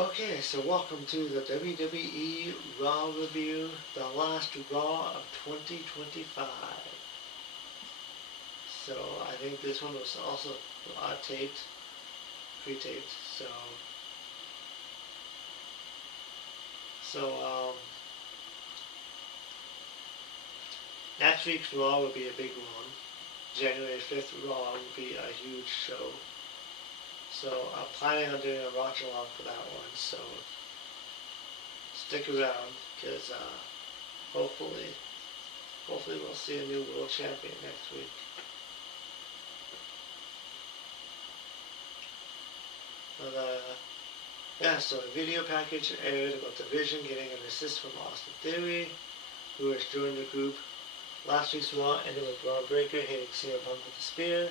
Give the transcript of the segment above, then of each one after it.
Okay, so welcome to the WWE Raw review, the last Raw of 2025. So I think this one was also taped, pre-taped. So next week's Raw will be a big one. January 5th Raw will be a huge show. So I'm planning on doing a watch along for that one. So stick around because hopefully we'll see a new world champion next week. So a video package aired about the Vision getting an assist from Austin Theory, who has joined the group. Last week's Raw ended with Braun Breaker hitting CM Punk with a spear,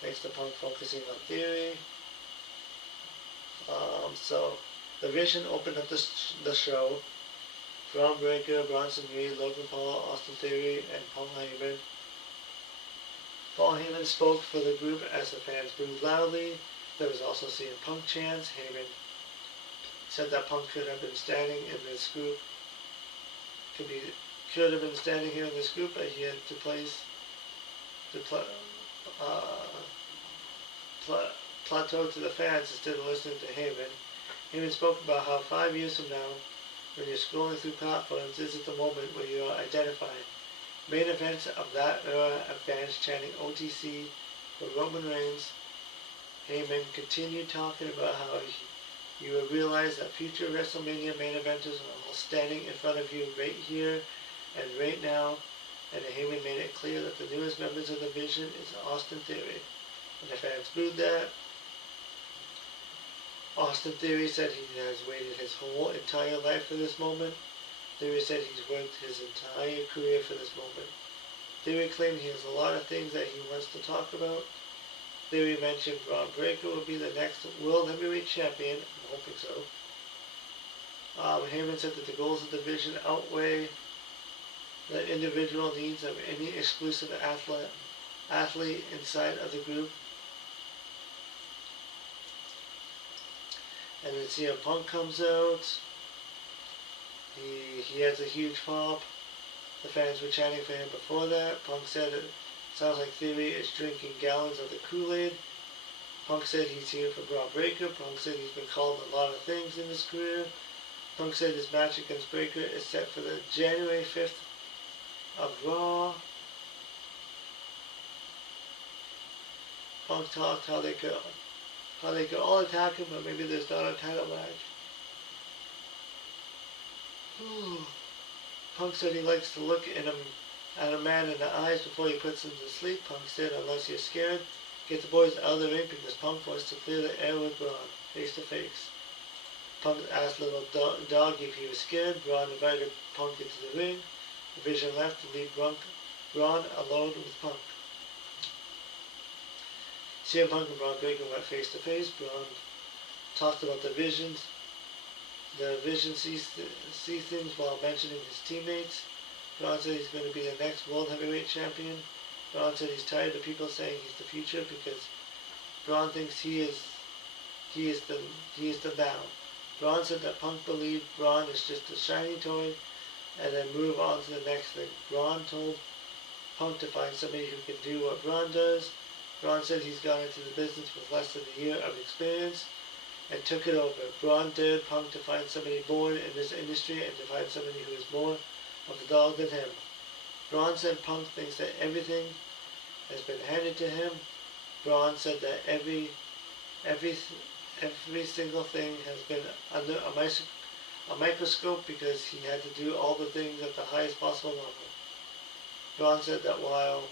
thanks to Punk focusing on Theory. So the Vision opened up the show. Braun Breaker, Bronson Reed, Logan Paul, Austin Theory, and Paul Heyman. Paul Heyman spoke for the group as the fans booed loudly. There was also CM Punk chants. Heyman said that Punk could have been standing in this group, could have been standing here in this group, but he had to plateau to the fans instead of listening to Heyman. Heyman spoke about how 5 years from now, when you're scrolling through platforms, this is the moment where you are identifying main events of that era of fans chanting OTC for Roman Reigns. Heyman continued talking about how you will realize that future WrestleMania main eventers are all standing in front of you right here and right now, and Heyman made it clear that the newest members of the Vision is Austin Theory. And the fans booed that. Austin Theory said he has waited his whole entire life for this moment. Theory said he's worked his entire career for this moment. Theory claimed he has a lot of things that he wants to talk about. Theory mentioned Braun Breaker will be the next World Heavyweight Champion. I'm hoping so. Heyman said that the goals of the Vision outweigh the individual needs of any exclusive athlete inside of the group. And then CM Punk comes out. He has a huge pop. The fans were chanting for him before that. Punk said it sounds like Theory is drinking gallons of the Kool-Aid. Punk said he's here for Braun Breaker. Punk said he's been called a lot of things in his career. Punk said his match against Breaker is set for the January 5th of Raw. Punk talked how they could all attack him, but maybe there's not a title match. Punk said he likes to look at a man in the eyes before he puts him to sleep. Punk said, unless you're scared, get the boys out of the ring, because Punk wants to clear the air with Braun, face to face. Punk asked Little Dog if he was scared. Braun invited Punk into the ring. The Vision left to leave Braun alone with Punk. CM Punk and Braun Breaker went face to face. Braun talked about the Vision sees things while mentioning his teammates. Braun said he's going to be the next World Heavyweight Champion. Braun said he's tired of people saying he's the future, because Braun thinks he is the now. Braun said that Punk believed Braun is just a shiny toy and then move on to the next thing. Braun told Punk to find somebody who can do what Braun does. Braun said he's gone into the business with less than a year of experience and took it over. Braun dared Punk to find somebody born in this industry and to find somebody who is more of a dog than him. Braun said Punk thinks that everything has been handed to him. Braun said that every single thing has been under a microscope, because he had to do all the things at the highest possible level. Braun said that while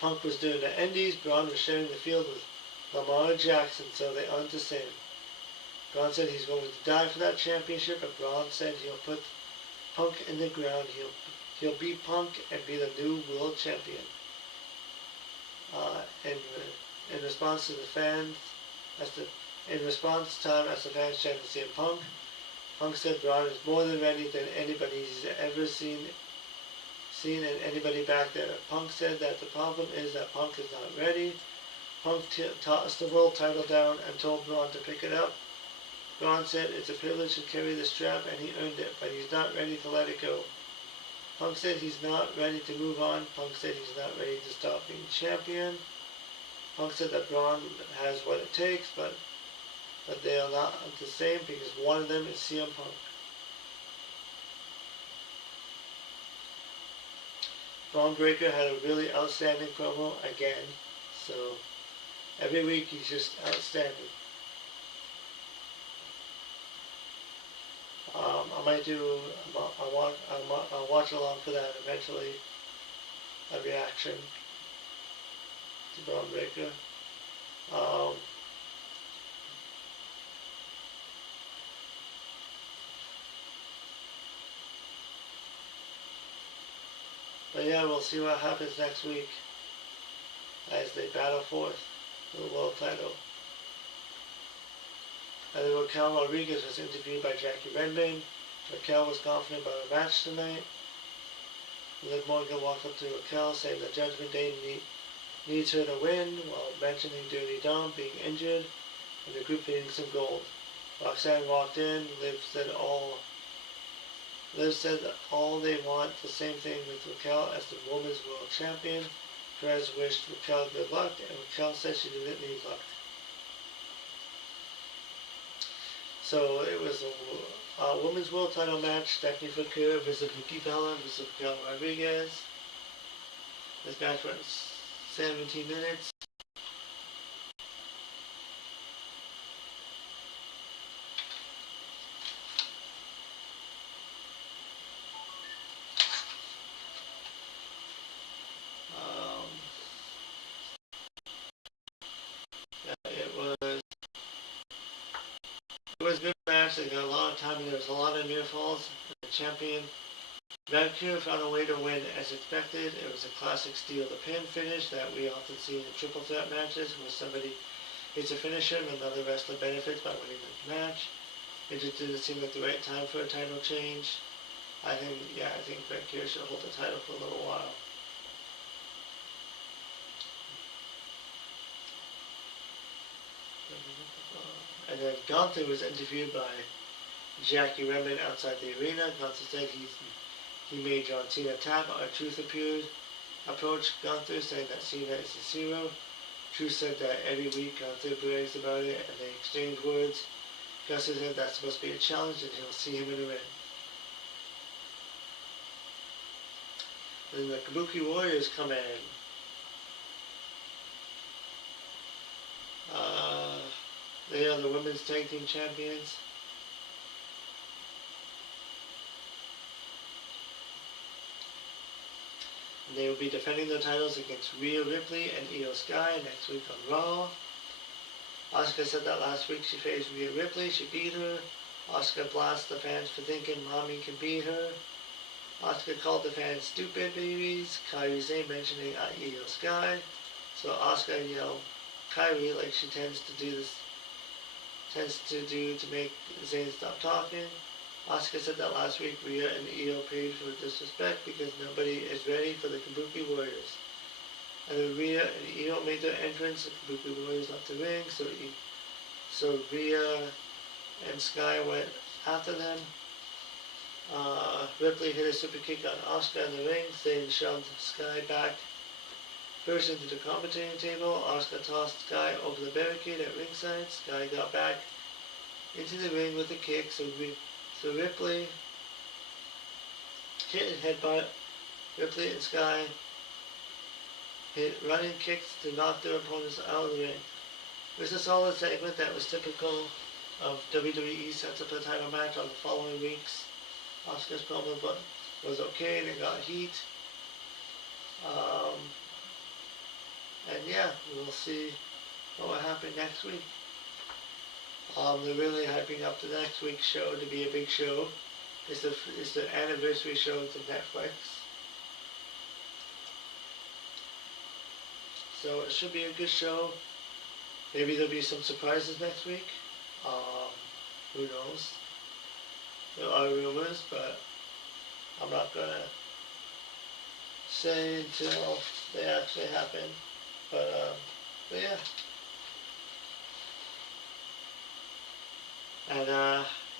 Punk was doing the Indies, Braun was sharing the field with Lamar Jackson, so they aren't the same. Braun said he's going to die for that championship, and Braun said he'll put Punk in the ground. He'll beat Punk and be the new world champion. In response to the fans, as the fans chanted CM Punk, Punk said Braun is more than ready than anybody he's ever seen and anybody back there. Punk said that the problem is that Punk is not ready. Punk tossed the world title down and told Braun to pick it up. Braun said it's a privilege to carry the strap and he earned it, but he's not ready to let it go. Punk said he's not ready to move on. Punk said he's not ready to stop being champion. Punk said that Braun has what it takes, but they are not the same because one of them is CM Punk. Braun Breaker had a really outstanding promo again, so every week he's just outstanding. I might do. I'll watch along for that eventually. A reaction to Braun Breaker. But yeah, we'll see what happens next week as they battle forth for the world title. And then Raquel Rodriguez was interviewed by Jackie Redmond. Raquel was confident about her match tonight. Liv Morgan walked up to Raquel saying that Judgment Day needs her to win while mentioning Dirty Dom being injured and the group needing some gold. Roxanne walked in. Liv said that all they want the same thing with Raquel as the Women's World Champion. Perez wished Raquel good luck and Raquel said she didn't need luck. So it was a Women's World Title match. Stephanie Foucault versus Nikki Bella versus Raquel Rodriguez. This match went 17 minutes. It was a good match. They got a lot of time and there was a lot of near falls. The champion Vancouver found a way to win as expected. It was a classic steal the pin finish that we often see in triple threat matches where somebody hits a finisher and another wrestler benefits by winning the match. It just didn't seem like the right time for a title change. I think Vancouver should hold the title for a little while. And then Gunther was interviewed by Jackie Redmond outside the arena. Gunther said he made John Cena tap. R-Truth approached Gunther saying that Cena is his hero. Truth said that every week Gunther brags about it and they exchange words. Gunther said that's supposed to be a challenge and he'll see him in the ring. Then the Kabuki Warriors come in. They are the women's tag team champions. And they will be defending their titles against Rhea Ripley and Io Sky next week on Raw. Asuka said that last week she faced Rhea Ripley. She beat her. Asuka blasts the fans for thinking Mommy can beat her. Asuka called the fans stupid babies. Kairi Sane mentioning Io Sky. So Asuka yelled Kairi like she tends to make Zayn stop talking. Asuka said that last week Rhea and Io paid for disrespect because nobody is ready for the Kabuki Warriors. And then Rhea and Io made their entrance, the Kabuki Warriors left the ring, so Rhea and Sky went after them. Ripley hit a super kick on Asuka in the ring, Zayn shoved Sky back first into the commentating table. Asuka tossed Sky over the barricade at ringside. Sky got back into the ring with a kick, so Ripley hit and headbutt. Ripley and Sky hit running kicks to knock their opponents out of the ring. It was a solid segment that was typical of WWE sets up a title match on the following weeks. Asuka's promo was okay, they got heat. And yeah, we'll see what will happen next week. They're really hyping up the next week's show to be a big show. It's the anniversary show to Netflix. So it should be a good show. Maybe there'll be some surprises next week. Who knows? There are rumors, but I'm not gonna say until they actually happen. But But yeah. And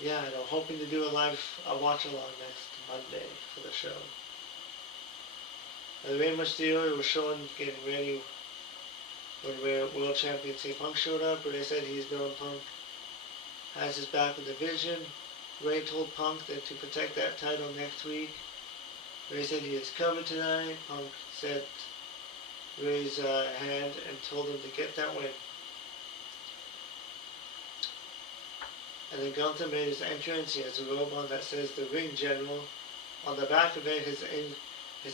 yeah, and I'm hoping to do a watch along next Monday for the show. And the Rey Mysterio was showing getting ready when World Champion CM Punk showed up, but they said he's known Punk has his back in the division. Ray told Punk that to protect that title next week. Ray said he is covered tonight. Punk said Ray's hand and told him to get that win. And then Gunther made his entrance. He has a robe on that says the Ring General. On the back of it, his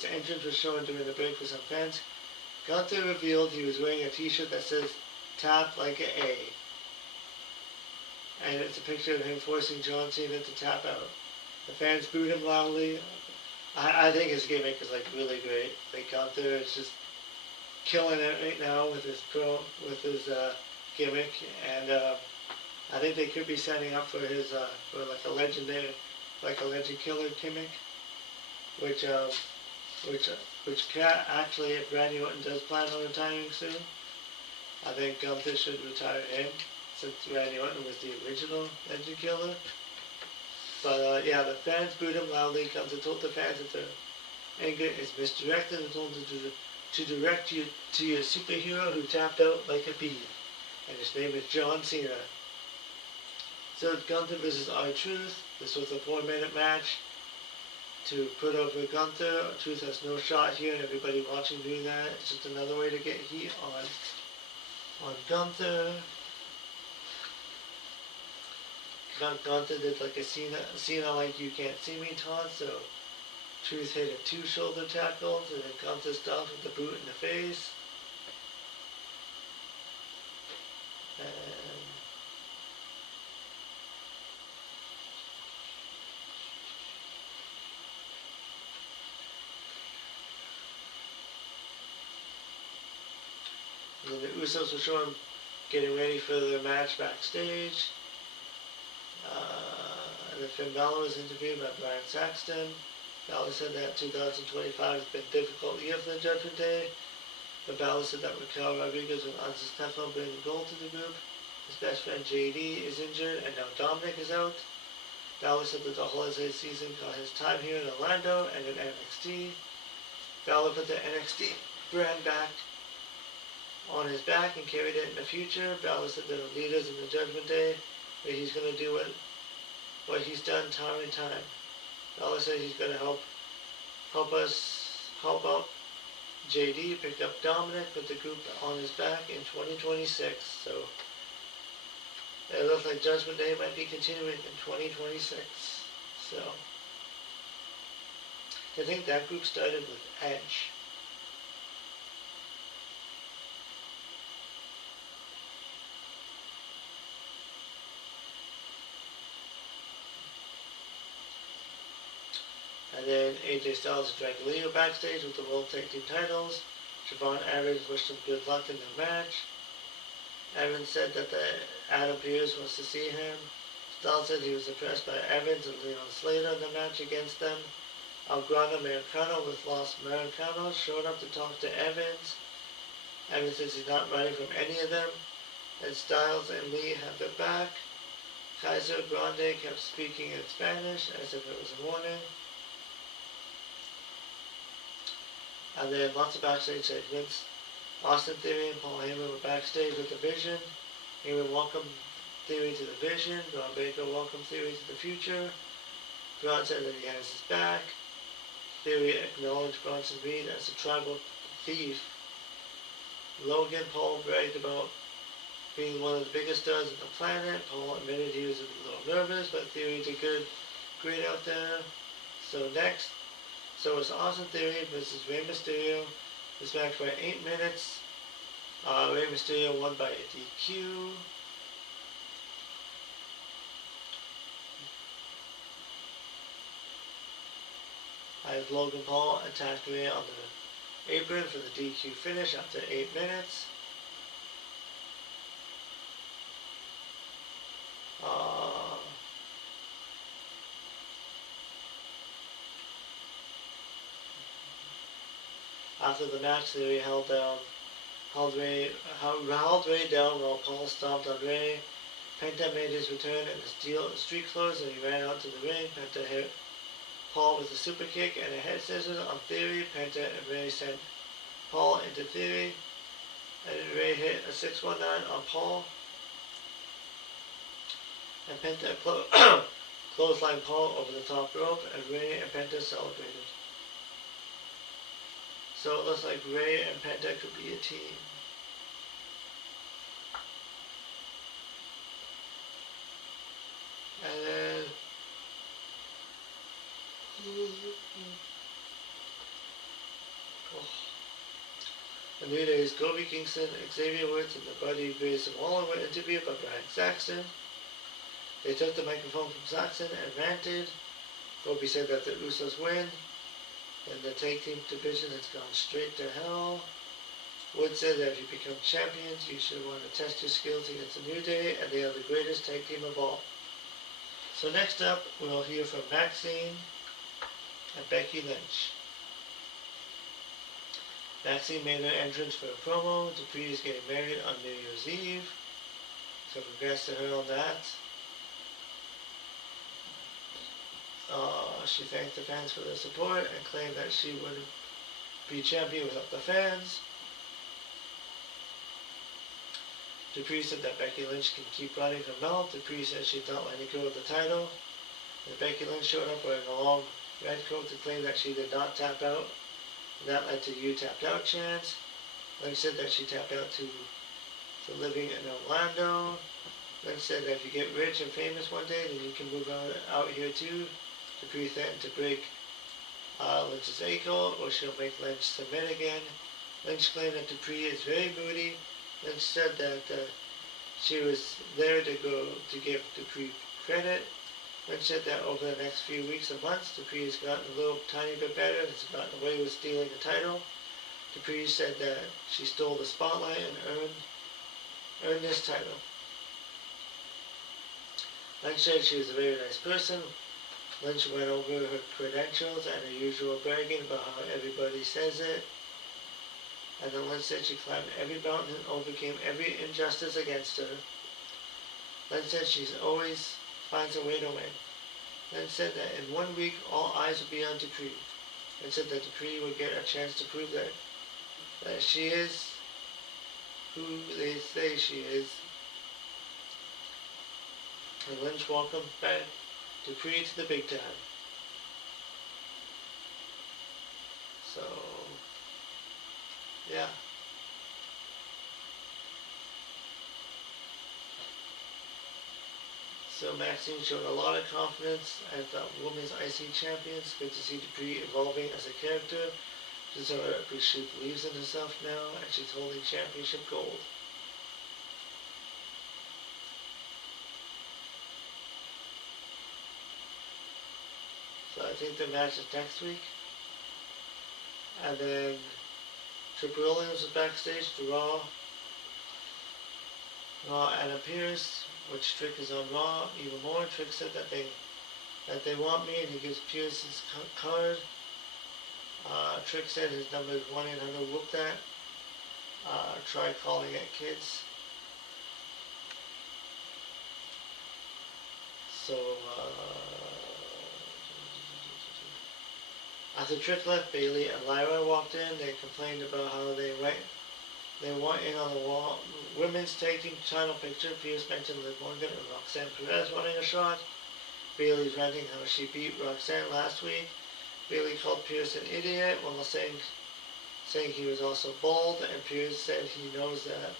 entrance was shown during the break for some fans. Gunther revealed he was wearing a t-shirt that says tap like an A. And it's a picture of him forcing John Cena to tap out. The fans booed him loudly. I think his gimmick is like really great. Like Gunther is just killing it right now with his gimmick, and I think they could be setting up for his for like a legendary, like a legend killer gimmick, which actually, if Randy Orton does plan on retiring soon, I think Gunther should retire him, since Randy Orton was the original legend killer. But yeah, the fans booed him loudly. Gunther told the fans that their anger is misdirected and told them to direct you to your superhero who tapped out like a bee. And his name is John Cena. So Gunther versus R-Truth. This was a 4-minute match to put over Gunther. R-Truth has no shot here, and everybody watching doing that. It's just another way to get heat on Gunther. Gunther did like a Cena like you can't see me taunt, so Truth hit a 2 shoulder tackles, and then Gunther stopped with the boot in the face. And then the Usos were showing getting ready for their match backstage. And then Finn Balor was interviewed by Brian Saxton. Balor said that 2025 has been a difficult year for the Judgment Day. But Balor said that Raquel Rodriguez and unsuccessful bringing gold to the group. His best friend JD is injured, and now Dominic is out. Balor said that the holiday season got his time here in Orlando and in NXT. Balor put the NXT brand back on his back and carried it in the future. Balor said that the leaders in the Judgment Day, that he's going to do what he's done time and time. Balor said he's going to help out JD, pick up Dominic, put the group on his back in 2026. So it looks like Judgment Day might be continuing in 2026. So I think that group started with Edge. And then AJ Styles dragged Leo backstage with the World Tag Team titles. Siobhan Evans wished them good luck in their match. Evans said that Adam Pearce wants to see him. Styles said he was impressed by Evans and Leon Slater in the match against them. Algrana Americano with Los Americanos showed up to talk to Evans. Evans says he's not running from any of them. And Styles and Lee have their back. Kaiser Grande kept speaking in Spanish as if it was a warning. And then lots of backstage segments. Austin Theory and Paul Heyman were backstage with the Vision. Heyman welcomed Theory to the Vision. Braun Baker welcomed Theory to the future. Braun said that he has his back. Theory acknowledged Bronson Reed as a tribal thief. Logan Paul bragged about being one of the biggest stars on the planet. Paul admitted he was a little nervous, but Theory did great out there. So it's Austin Theory versus Rey Mysterio. This match for 8 minutes. Rey Mysterio won by a DQ. As Logan Paul attacked Rey on the apron for the DQ finish after 8 minutes. After the match, Theory held down held Ray down while Paul stomped on Ray. Penta made his return in his street clothes and he ran out to the ring. Penta hit Paul with a super kick and a head scissors on Theory. Penta and Ray sent Paul into Theory, and Ray hit a 619 on Paul. And Penta clotheslined Paul over the top rope, and Ray and Penta celebrated. So it looks like Ray and Penta could be a team. And then the New Day's Kobe Kingston, Xavier Woods, and the Buddy Grayson Waller were interviewed by Brian Saxton. They took the microphone from Saxton and ranted. Kobe said that the Usos win, and the tag team division has gone straight to hell. Woods said that if you become champions, you should want to test your skills against the New Day, and they are the greatest tag team of all. So next up, we'll hear from Maxine and Becky Lynch. Maxine made her entrance for a promo. Dupree is getting married on New Year's Eve, so congrats to her on that. She thanked the fans for their support and claimed that she wouldn't be champion without the fans. Dupree said that Becky Lynch can keep running her mouth. Dupree said she thought letting go of the title. And Becky Lynch showed up wearing a long red coat to claim that she did not tap out. And that led to "You tapped out" chants. Lynch said that she tapped out to living in Orlando. Lynch said that if you get rich and famous one day, then you can move out here too. Dupree threatened to break Lynch's ankle, or she'll make Lynch submit again. Lynch claimed that Dupree is very moody. Lynch said that she was there to give Dupree credit. Lynch said that over the next few weeks and months, Dupree has gotten a little tiny bit better and has gotten away with stealing the title. Dupree said that she stole the spotlight and earned this title. Lynch said she was a very nice person. Lynch went over her credentials and her usual bragging about how everybody says it. And then Lynch said she climbed every mountain and overcame every injustice against her. Lynch said she always finds a way to win. Lynch said that in 1 week all eyes would be on Dupree. And said that Dupree would get a chance to prove that she is who they say she is. And Lynch welcomed back Dupree to the big time. So, yeah. So Maxine showed a lot of confidence as the Women's IC Champions. Good to see Dupree evolving as a character. She believes in herself now, and she's holding championship gold. So I think the match is next week. And then Triple Williams is backstage to Raw. Adam Pearce, which Trick is on Raw even more. Trick said that they want me, and he gives Pearce his card. Trick said his number is 1-800-WHOOP that. Try calling it, kids. So after Trick left, Bailey and Lyra walked in. They complained about how they want in on the women's tag team title picture. Pearce mentioned Liv Morgan and Roxanne Perez wanting a shot. Bailey's ranting how she beat Roxanne last week. Bailey called Pearce an idiot while saying he was also bald, and Pearce said he knows that.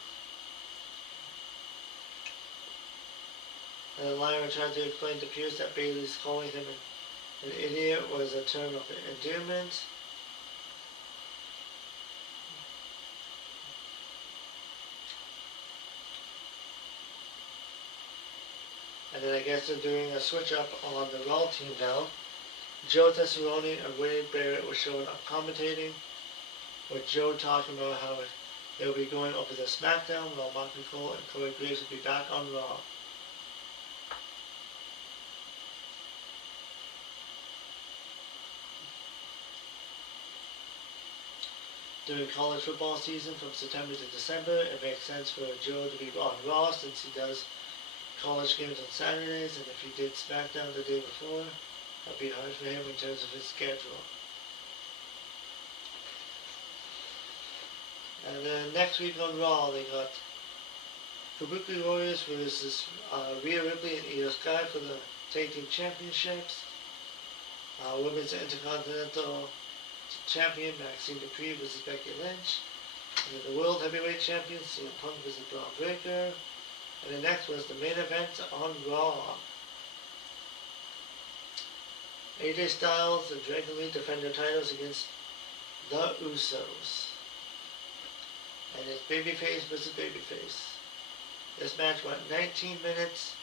And Lyra tried to explain to Pearce that Bailey's calling him an idiot was a term of endearment. And then I guess they're doing a switch up on the Raw team now. Joe Tesseroni and Wade Barrett were shown up commentating, with Joe talking about how they'll be going over the SmackDown while Mark Nicole and Corey Graves will be back on Raw. during college football season from September to December. It makes sense for Joe to be on Raw since he does college games on Saturdays, and if he did SmackDown the day before, that'd be hard for him in terms of his schedule. And then next week on Raw, they got Kabuki Warriors versus Rhea Ripley and Io Sky for the Tag Team Championships. Women's Intercontinental Champion Maxine Dupree versus Becky Lynch. And then the World Heavyweight Champion CM Punk versus Braun Breaker. And the next was the main event on Raw. AJ Styles and Dragon Lee defend their titles against the Usos. And it's babyface versus babyface. This match went 19 minutes.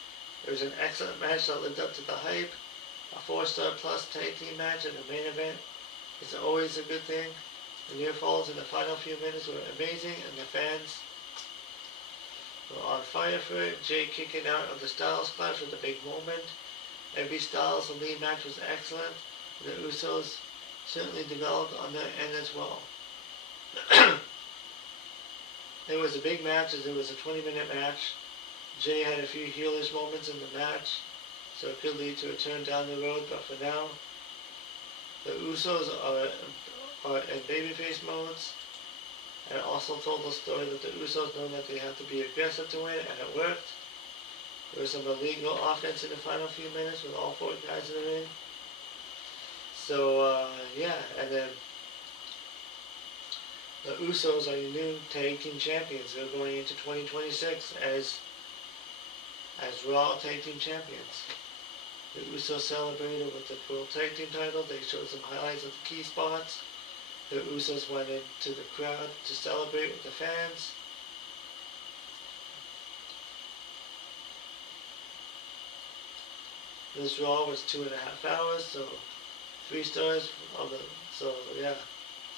It was an excellent match that lived up to the hype. A 4-star plus tag team match in the main event is always a good thing. The near falls in the final few minutes were amazing, and the fans were on fire for it. Jay kicking out of the Styles Clash was a big moment. Every Styles and Lee match was excellent. The Usos certainly developed on their end as well. It was a big match as it was a 20-minute match. Jay had a few heelish moments in the match, so it could lead to a turn down the road, but for now, the Usos are in babyface modes, and also told the story that the Usos know that they have to be aggressive to win, and it worked. There was some illegal offense in the final few minutes with all 4 guys in the ring. So, yeah, and then the Usos are your new tag team champions. They're going into 2026 as Raw tag team champions. The Usos celebrated with the World Tag Team title. They showed some highlights of the key spots. The Usos went into the crowd to celebrate with the fans. This Raw was 2.5 hours, so 3 stars of the, so yeah.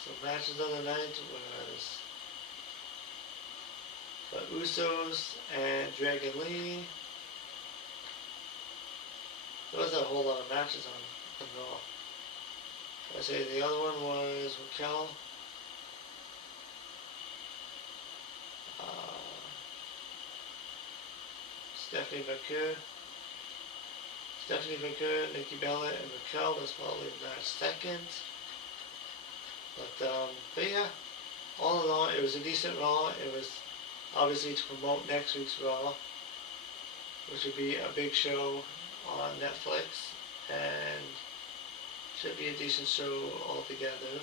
So matches of the night was the Usos and Dragon Lee. There wasn't a whole lot of matches on Raw. I say the other one was Raquel. Stephanie McCure, Nikki Bella, and Raquel was probably match second. But yeah, all in all, it was a decent Raw. It was obviously to promote next week's Raw, which would be a big show on Netflix, and should be a decent show altogether.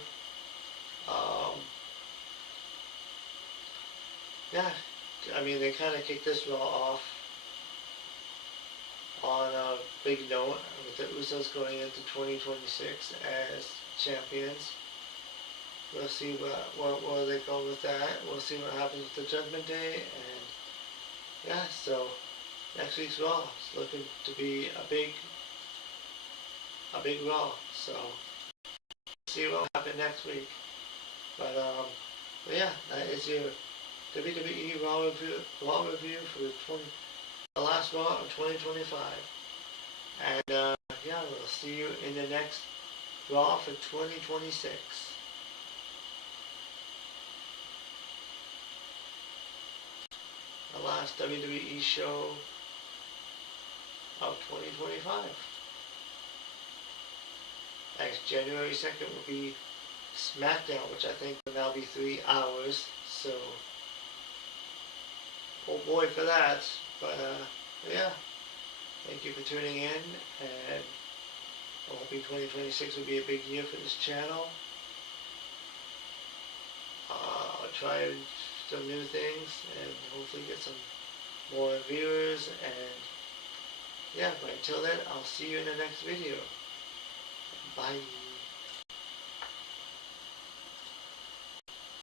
Yeah, I mean, they kind of kicked this Raw off on a big note with the Usos going into 2026 as champions. We'll see where they go with that. We'll see what happens with the Judgment Day, and yeah, so next week's Raw is looking to be a big Raw. So see what will happen next week. But yeah, that is your WWE Raw review for the last Raw of 2025. And yeah, we'll see you in the next Raw for 2026. The last WWE show of 2025. Next January 2nd will be SmackDown, which I think will now be 3 hours. So, oh boy for that. But yeah, thank you for tuning in, and I'm hoping 2026 will be a big year for this channel. I'll try some new things and hopefully get some more viewers, and yeah, but until then, I'll see you in the next video. Bye.